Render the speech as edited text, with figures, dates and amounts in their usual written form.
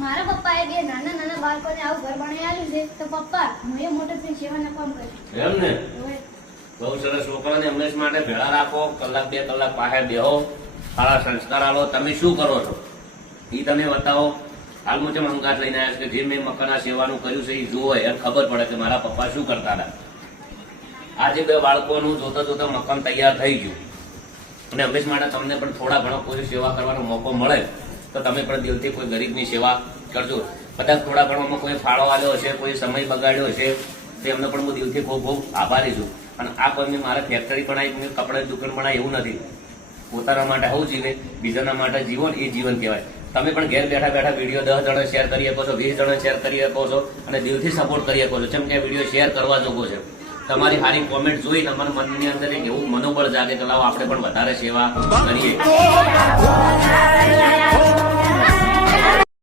મારા પપ્પાએ બે નાના નાના બાળકોને આવું ઘર બનાવી આપ્યું છે તો પપ્પા હું એ મોટો થઈને સેવાના કામ કરીશ. એમ ને હવે બહુ સરસ. છોકરાને હંમેશ માટે ભેળા રાખો, કલાક બે કલાક પાસે બેહો, સારા સંસ્કાર આલો. તમે શું કરો છો એ તમે બતાવો. હાલ હું જેમ અંગાત લઈને આવ્યા છે કે જે મેં મકાના સેવાનું કર્યું છે એ જુઓ, એને ખબર પડે કે મારા પપ્પા શું કરતા હતા. આજે બે બાળકોનું જોતા જોતા મકાન તૈયાર થઈ ગયું અને હંમેશ માટે તમને પણ થોડા ઘણો કોઈ સેવા કરવાનો મોકો મળે તો તમે પણ દિલથી કોઈ ગરીબની સેવા કરજો. કદાચ થોડા ઘણોમાં કોઈ ફાળો આવ્યો હશે, કોઈ સમય બગાડ્યો હશે, તો એમને પણ હું દિલથી ખૂબ ખૂબ આભારી છું. અને આ કોઈ મેં મારે ફેક્ટરી બનાવી, કપડાની દુકાન બનાવી એવું નથી. પોતાના માટે આવું જીવે, બીજાના માટે જીવન એ જીવન કહેવાય. તમે પણ ઘેર બેઠા બેઠા વિડીયો 10 જણા શેર કરી શકો છો, 20 જણા શેર કરી શકો છો અને દિલથી સપોર્ટ કરી શકો છો. જેમ કે વિડીયો શેર કરવા જોગો છે. તમારી સારી કોમેન્ટ જોઈ તમારા મનની અંદર એક એવું મનોબળ જાગે કે લાવો આપણે પણ વધારે સેવા કરીએ.